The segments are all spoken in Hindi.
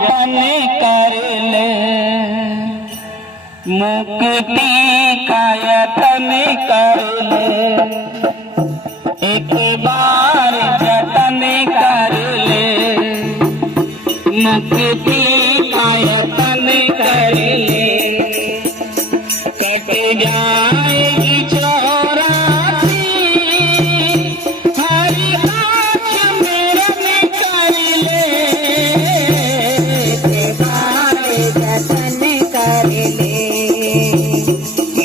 जतन कर ले, मुक्ति का यतन कर ले, एक बार जतन कर ले, मुक्ति का यतन कर ले, कट जाएगी चौरासी हरि काछ मेरन कर ले, एक बार जतन कर ले,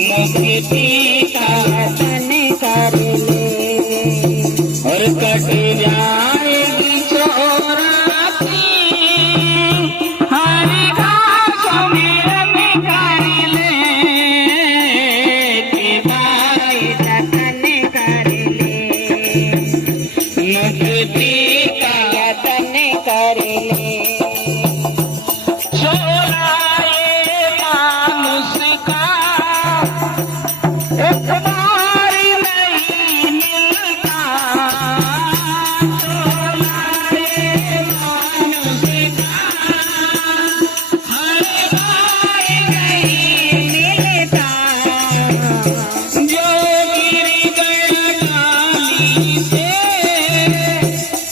मुक्ति का यतन कर ले, और कट जाएगी चौरासी हरि काछ मेरन कर ले, एक बार जतन कर ले, मुक्ति का यतन कर ले। चोराए मानुष का एक बार नहीं मिलता, चोराए मानुष का हर बार नहीं मिलता, जो गिर गया डाली से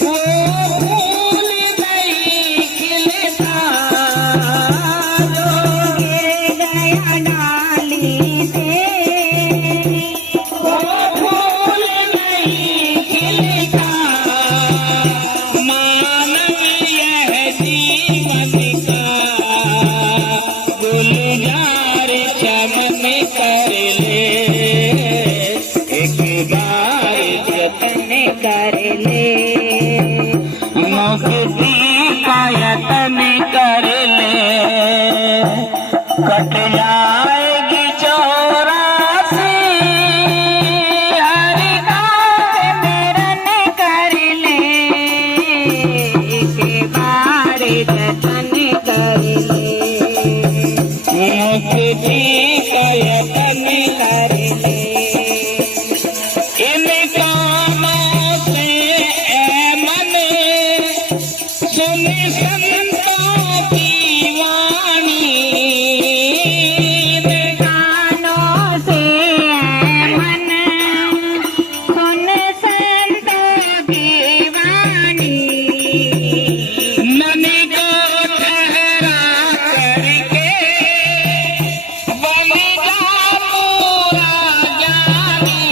वो फूल नहीं खिलता, जो गिर गया डाली से वो फूल नहीं खिलता, मानव यह जीवन का गुलजार चमन कर ले, एक बार जतन कर ले, मुक्ति का यतन कर ले, कट जाएगी चौरासी हरि काछ मेरन कर ले, एक बार जतन कर ले, मुक्ति का यतन कर ले। इन कामों से ऐ मन सुन संतों की वाणी, इन कानों से ऐ मन सुन संतों की वाणी, मन को ठहरा करके बन जा पूरा ज्ञानी,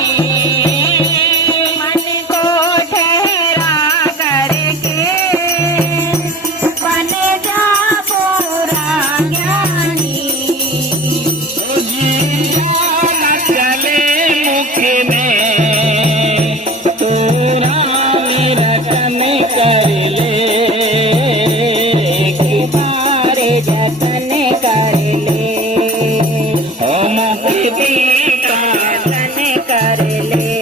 मन को ठहरा करके बन जा पूरा ज्ञानी, जीवा न चले मुख में तो राम रतन कर ले, एक बार जतन कर ले, ओ मुक्ति का यतन कर ले,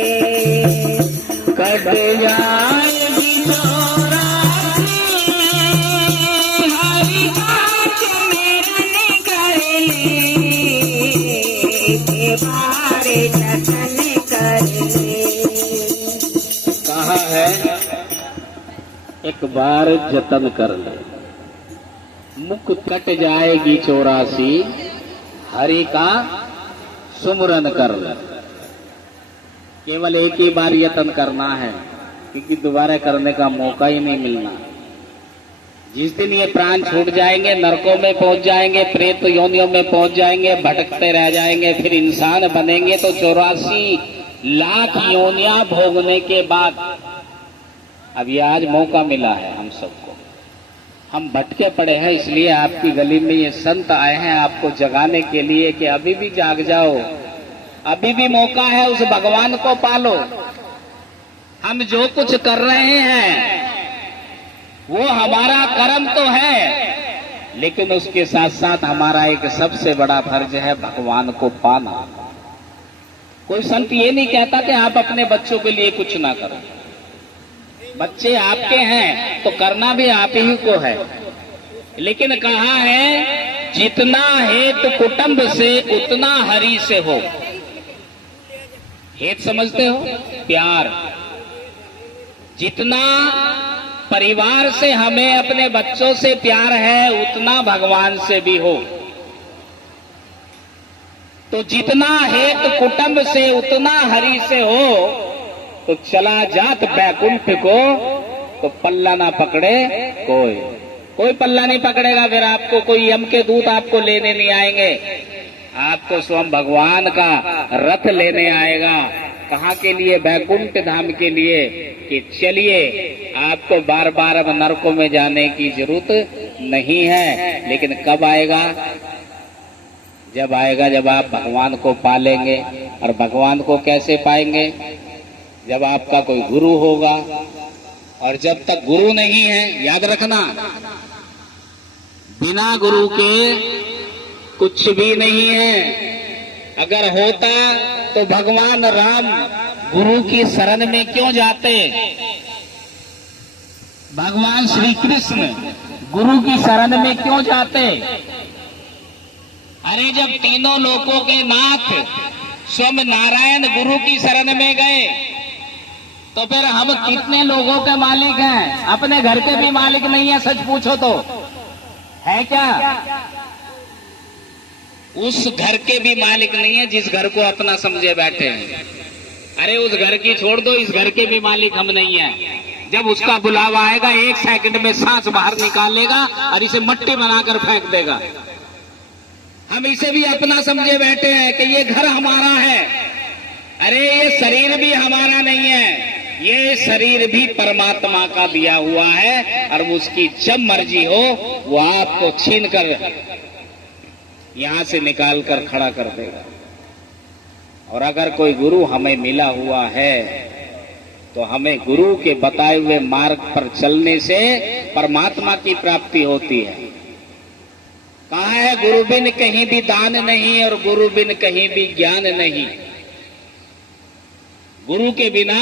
कट जाएगी चौरासी हरि काछ मेरन कर ले, एक बार जतन कर ले। कहा है एक बार जतन कर ले, मुख कट जाएगी चौरासी हरि का सुमरन कर ले। केवल एक ही बार यतन करना है, क्योंकि दोबारा करने का मौका ही नहीं मिलना। जिस दिन ये प्राण छूट जाएंगे, नरकों में पहुंच जाएंगे, प्रेत योनियों में पहुंच जाएंगे, भटकते रह जाएंगे, फिर इंसान बनेंगे तो 84 लाख योनियां भोगने के बाद अब ये आज मौका मिला है हम सबको। हम भटके पड़े हैं, इसलिए आपकी गली में ये संत आए हैं आपको जगाने के लिए कि अभी भी जाग जाओ, अभी भी मौका है, उस भगवान को पालो। हम जो कुछ कर रहे हैं वो हमारा कर्म तो है, लेकिन उसके साथ साथ हमारा एक सबसे बड़ा फर्ज है भगवान को पाना। कोई संत ये नहीं कहता कि आप अपने बच्चों के लिए कुछ ना करो, बच्चे आपके हैं तो करना भी आप ही को है, लेकिन कहा है जितना हेत कुटुंब से उतना हरि से हो। हेत समझते हो? प्यार। जितना परिवार से हमें अपने बच्चों से प्यार है उतना भगवान से भी हो। तो जितना हेत कुटुंब से उतना हरि से हो, तो चला जात बैकुंठ को तो पल्ला ना पकड़े कोई पल्ला नहीं पकड़ेगा। फिर आपको कोई यम के दूत आपको लेने नहीं आएंगे, आपको स्वयं भगवान का रथ लेने आएगा। कहाँ के लिए? बैकुंठ धाम के लिए, कि चलिए आपको बार बार अब नरकों में जाने की जरूरत नहीं है। लेकिन कब आएगा? जब आएगा जब आप भगवान को पालेंगे। और भगवान को कैसे पाएंगे? जब आपका कोई गुरु होगा। और जब तक गुरु नहीं है, याद रखना, बिना गुरु के कुछ भी नहीं है। अगर होता तो भगवान राम गुरु की शरण में क्यों जाते? भगवान श्री कृष्ण गुरु की शरण में क्यों जाते? अरे जब तीनों लोकों के नाथ स्वयं नारायण गुरु की शरण में गए, तो फिर हम कितने लोगों के मालिक हैं? अपने घर के भी मालिक नहीं है, सच पूछो तो है क्या? उस घर के भी मालिक नहीं है जिस घर को अपना समझे बैठे हैं। अरे उस घर की छोड़ दो, इस घर के भी मालिक हम नहीं है। जब उसका बुलावा आएगा 1 सेकंड में सांस बाहर निकाल लेगा और इसे मट्टी बनाकर फेंक देगा। हम इसे भी अपना समझे बैठे हैं कि ये घर हमारा है। अरे ये शरीर भी हमारा नहीं है, ये शरीर भी परमात्मा का दिया हुआ है। और उसकी जब मर्जी हो वो आपको छीन कर यहां से निकाल कर खड़ा कर देगा। और अगर कोई गुरु हमें मिला हुआ है तो हमें गुरु के बताए हुए मार्ग पर चलने से परमात्मा की प्राप्ति होती है। कहा है, गुरु बिन कहीं भी दान नहीं और गुरु बिन कहीं भी ज्ञान नहीं। गुरु के बिना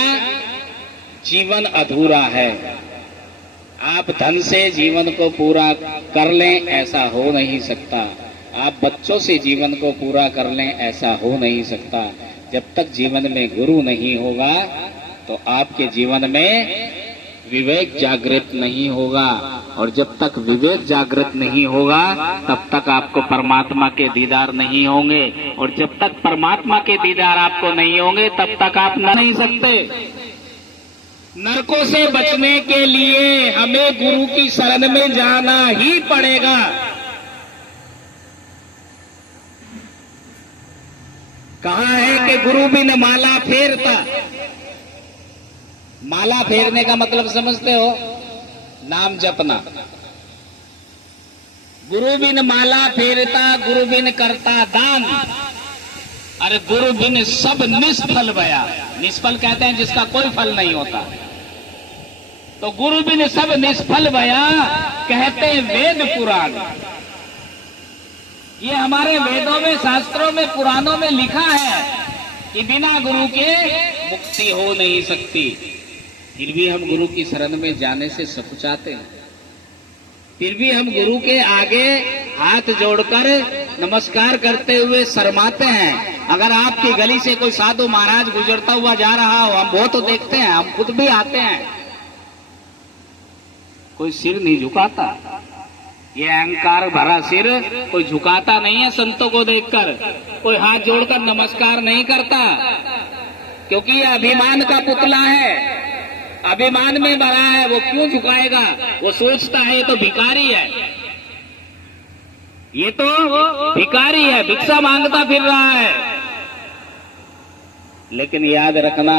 जीवन अधूरा है। आप धन से जीवन को पूरा कर लें, ऐसा हो नहीं सकता। आप बच्चों से जीवन को पूरा कर लें, ऐसा हो नहीं सकता। जब तक जीवन में गुरु नहीं होगा तो आपके जीवन में विवेक जागृत नहीं होगा। और जब तक विवेक जागृत नहीं होगा तब तक आपको परमात्मा के दीदार नहीं होंगे। और जब तक परमात्मा के दीदार आपको नहीं होंगे तब तक आप नहीं सकते। नरकों से बचने के लिए हमें गुरु की शरण में जाना ही पड़ेगा। कहा है कि गुरु बिन माला फेरता। माला फेरने का मतलब समझते हो? नाम जपना। गुरु बिन माला फेरता, गुरु बिन करता दान। अरे गुरु बिन सब निष्फल भया। निष्फल कहते हैं जिसका कोई फल नहीं होता। तो गुरु बिन सब निष्फल भया कहते वेद पुराण। ये हमारे वेदों में, शास्त्रों में, पुराणों में लिखा है कि बिना गुरु के मुक्ति हो नहीं सकती। फिर भी हम गुरु की शरण में जाने से सकुचाते हैं। फिर भी हम गुरु के आगे हाथ जोड़कर नमस्कार करते हुए शर्माते हैं। अगर आपकी गली से कोई साधु महाराज गुजरता हुआ जा रहा हो, हम वो तो देखते हैं, हम खुद भी आते हैं, कोई सिर नहीं झुकाता। ये अहंकार भरा सिर कोई झुकाता नहीं है। संतों को देखकर कोई हाथ जोड़कर नमस्कार नहीं करता, क्योंकि ये अभिमान का पुतला है, अभिमान में भरा है। वो क्यों झुकाएगा? वो सोचता है ये तो भिखारी है, ये तो भिखारी है, भिक्षा मांगता फिर रहा है। लेकिन याद रखना,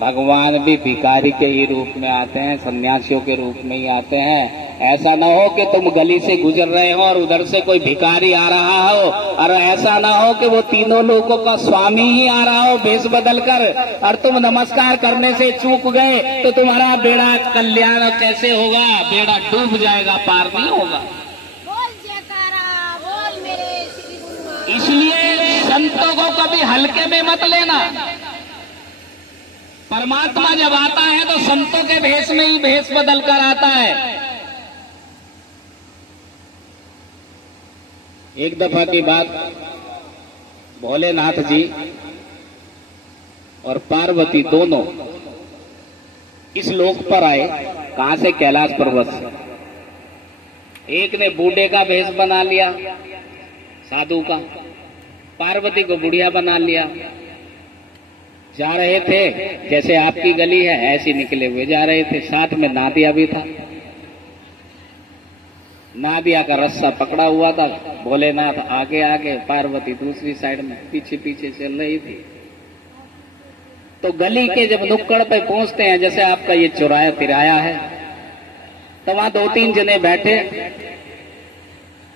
भगवान भी भिखारी के ही रूप में आते हैं, सन्यासियों के रूप में ही आते हैं। ऐसा ना हो कि तुम गली से गुजर रहे हो और उधर से कोई भिखारी आ रहा हो, और ऐसा ना हो कि वो तीनों लोगों का स्वामी ही आ रहा हो भेष बदल कर, और तुम नमस्कार करने से चूक गए तो तुम्हारा बेड़ा कल्याण कैसे होगा? बेड़ा डूब जाएगा, पार नहीं होगा। बोल जयकारा, बोल मेरे श्री गुरु। इसलिए संतों को कभी हल्के में मत लेना। परमात्मा जब आता है तो संतों के भेष में ही भेष बदल कर आता है। एक दफा की बात, भोलेनाथ जी और पार्वती दोनों इस लोक पर आए कहां से? कैलाश पर्वत से। एक ने बूढ़े का भेष बना लिया, साधु का, पार्वती को बुढ़िया बना लिया। जा रहे थे, जैसे आपकी गली है ऐसी निकले हुए जा रहे थे, साथ में नादिया भी था। नादिया का रस्सा पकड़ा हुआ था, भोलेनाथ आगे आगे, पार्वती दूसरी साइड में पीछे पीछे चल रही थी। तो गली के जब नुक्कड़ पे पहुंचते हैं, जैसे आपका ये चौराया तिराया है, तो वहां 2-3 जने बैठे,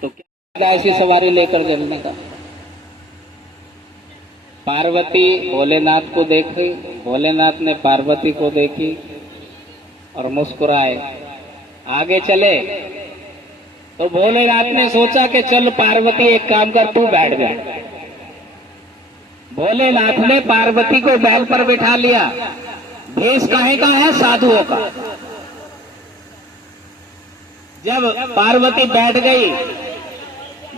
तो क्या ऐसी सवारी लेकर चलने का? पार्वती भोलेनाथ को देखी, भोलेनाथ ने पार्वती को देखी और मुस्कुराए, आगे चले। तो भोलेनाथ ने सोचा कि चल पार्वती एक काम कर, तू बैठ जा। भोलेनाथ ने पार्वती को बैल पर बिठा लिया। भेष काहे का है? साधुओं का। जब पार्वती बैठ गई,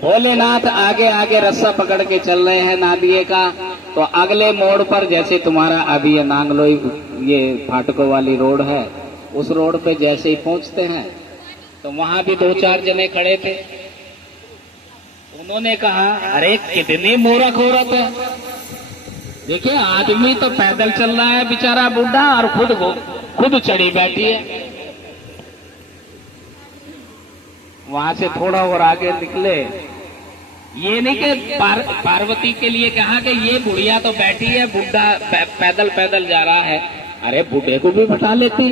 भोलेनाथ आगे आगे रस्सा पकड़ के चल रहे हैं नादिये का। तो अगले मोड़ पर, जैसे तुम्हारा अभी ये नांगलोई ये फाटकों वाली रोड है, उस रोड पे जैसे ही पहुंचते हैं तो वहां भी 2-4 जने खड़े थे। उन्होंने कहा, अरे कितनी मूर्ख औरत है, देखिए आदमी तो पैदल चल रहा है बेचारा बूढ़ा, और खुद चढ़ी बैठी है। वहां से थोड़ा और आगे निकले, ये नहीं कि पार्वती के लिए कहा कि ये बुढ़िया तो बैठी है, बुढ़ा पैदल पैदल जा रहा है। अरे बूढ़े को भी बैठा लेती,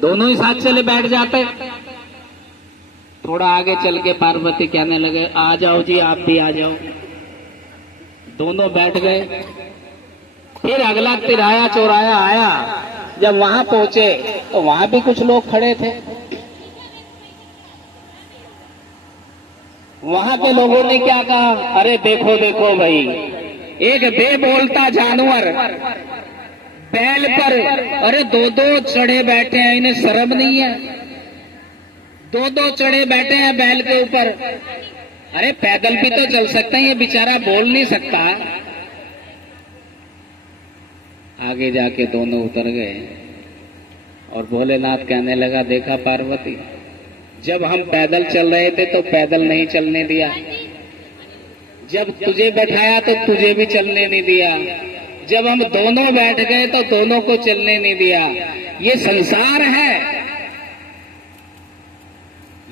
दोनों ही साथ चले बैठ जाते। थोड़ा आगे चल के पार्वती कहने लगे, आ जाओ जी, आप भी आ जाओ। दोनों बैठ गए। फिर अगला तिराया चौराया आया। जब वहां पहुंचे तो वहां भी कुछ लोग खड़े थे। वहां के लोगों ने क्या कहा, अरे देखो देखो भाई, एक बेबोलता जानवर बैल पर, अरे 2-2 चढ़े बैठे हैं, इन्हें शर्म नहीं है? 2-2 चढ़े बैठे हैं बैल के ऊपर। अरे पैदल भी तो चल सकते हैं, ये बेचारा बोल नहीं सकता। आगे जाके दोनों उतर गए और भोलेनाथ कहने लगा, देखा पार्वती, जब हम पैदल चल रहे थे तो पैदल नहीं चलने दिया, जब तुझे बैठाया तो तुझे भी चलने नहीं दिया, जब हम दोनों बैठ गए तो दोनों को चलने नहीं दिया। ये संसार है,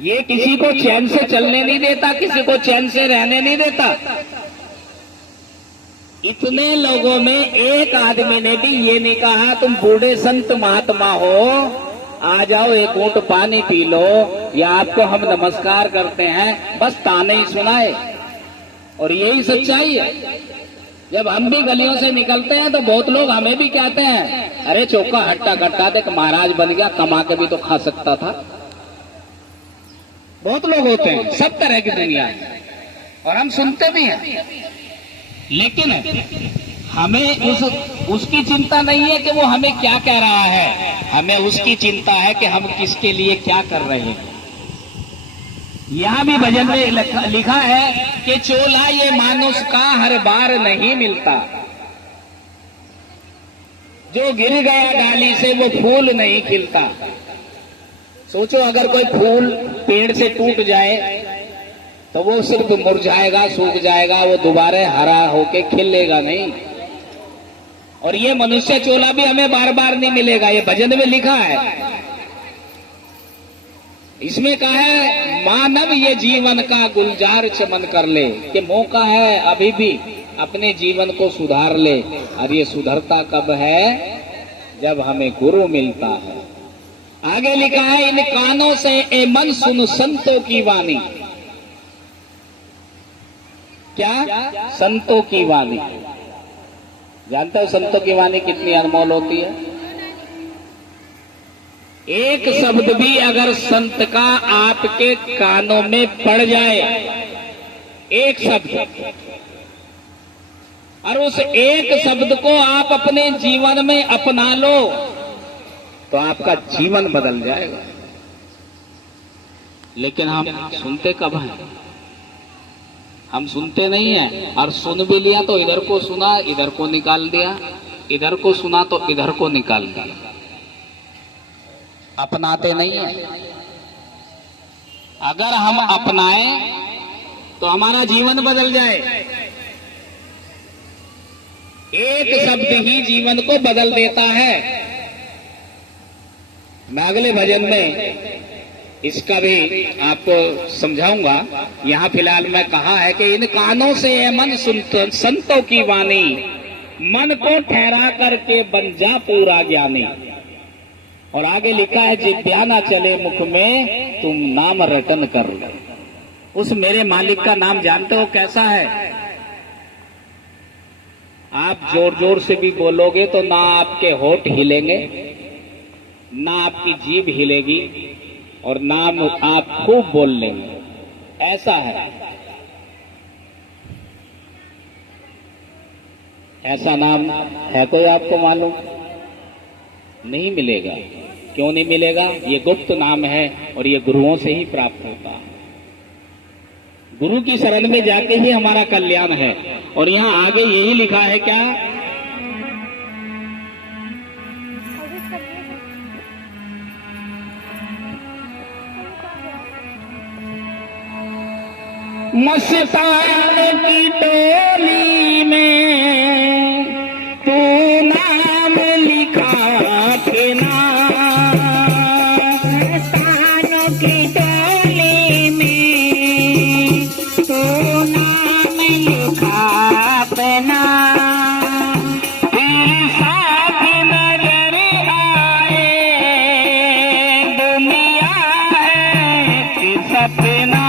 ये किसी को चैन से चलने नहीं देता, किसी को चैन से रहने नहीं देता। इतने लोगों में एक आदमी ने भी ये नहीं कहा, तुम बूढ़े संत महात्मा हो, आ जाओ एक घूंट पानी पी लो, या आपको हम नमस्कार करते हैं। बस ताने ही सुनाए। और यही सच्चाई है। जब हम भी गलियों से निकलते हैं तो बहुत लोग हमें भी कहते हैं, अरे चौका हट्टा कट्टा देख, महाराज बन गया, कमा के भी तो खा सकता था। बहुत लोग होते हैं, सब तरह की दुनिया है, और हम सुनते भी हैं। लेकिन हमें उसकी चिंता नहीं है कि वो हमें क्या कह रहा है, हमें उसकी चिंता है कि हम किसके लिए क्या कर रहे हैं। यहाँ भी भजन में लिखा है कि चोला ये मानुष का हर बार नहीं मिलता, जो गिर गया डाली से वो फूल नहीं खिलता। सोचो अगर कोई फूल पेड़ से टूट जाए तो वो सिर्फ मुरझाएगा, सूख जाएगा, वो दोबारा हरा होके खिलेगा नहीं। और ये मनुष्य चोला भी हमें बार बार नहीं मिलेगा, ये भजन में लिखा है। इसमें कहा है, मानव ये जीवन का गुलजार चमन कर ले, कि मौका है अभी भी अपने जीवन को सुधार ले। और ये सुधरता कब है? जब हमें गुरु मिलता है। आगे लिखा है, इन कानों से ए मन सुन संतों की वाणी। क्या? संतों की वाणी। जानते हो संतों की वाणी कितनी अनमोल होती है? एक शब्द भी अगर संत का आपके कानों में पड़ जाए, एक शब्द, और उस एक शब्द को आप अपने जीवन में अपना लो तो आपका जीवन बदल जाएगा। लेकिन हम सुनते कब हैं? हम सुनते नहीं हैं, और सुन भी लिया तो इधर को सुना, इधर को निकाल दिया, इधर को सुना तो इधर को निकाल दिया। अपनाते नहीं है। अगर हम अपनाएं तो हमारा जीवन बदल जाए। एक शब्द ही जीवन को बदल देता है। मैं अगले भजन में इसका भी आपको समझाऊंगा। यहाँ फिलहाल मैं कहा है कि इन कानों से ये मन सुनते संतों की वाणी, मन को ठहरा करके बन जा पूरा ज्ञानी। और आगे लिखा है जिद्या ना चले मुख में तुम नाम रटन कर लो। उस मेरे मालिक का नाम जानते हो कैसा है? आप जोर जोर से भी बोलोगे तो ना आपके होठ हिलेंगे, ना आपकी जीभ हिलेगी, और नाम आप खूब बोल लेंगे। ऐसा है। ऐसा नाम है कोई आपको मालूम? नहीं मिलेगा। क्यों नहीं मिलेगा? ये गुप्त नाम है और ये गुरुओं से ही प्राप्त होता है। गुरु की शरण में जाके ही हमारा कल्याण है। और यहाँ आगे यही लिखा है क्या? मस्तान की टोली में तू नाम लिखा के ना, मस्तानों की टोली में तू नाम लिखा अपना। तेरे साथ नजर आए दुनिया है कि सपना।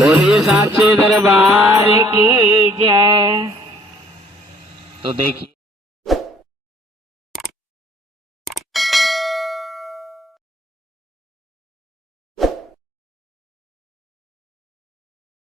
बोलिए साचे दरबार की जय। तो देखिए।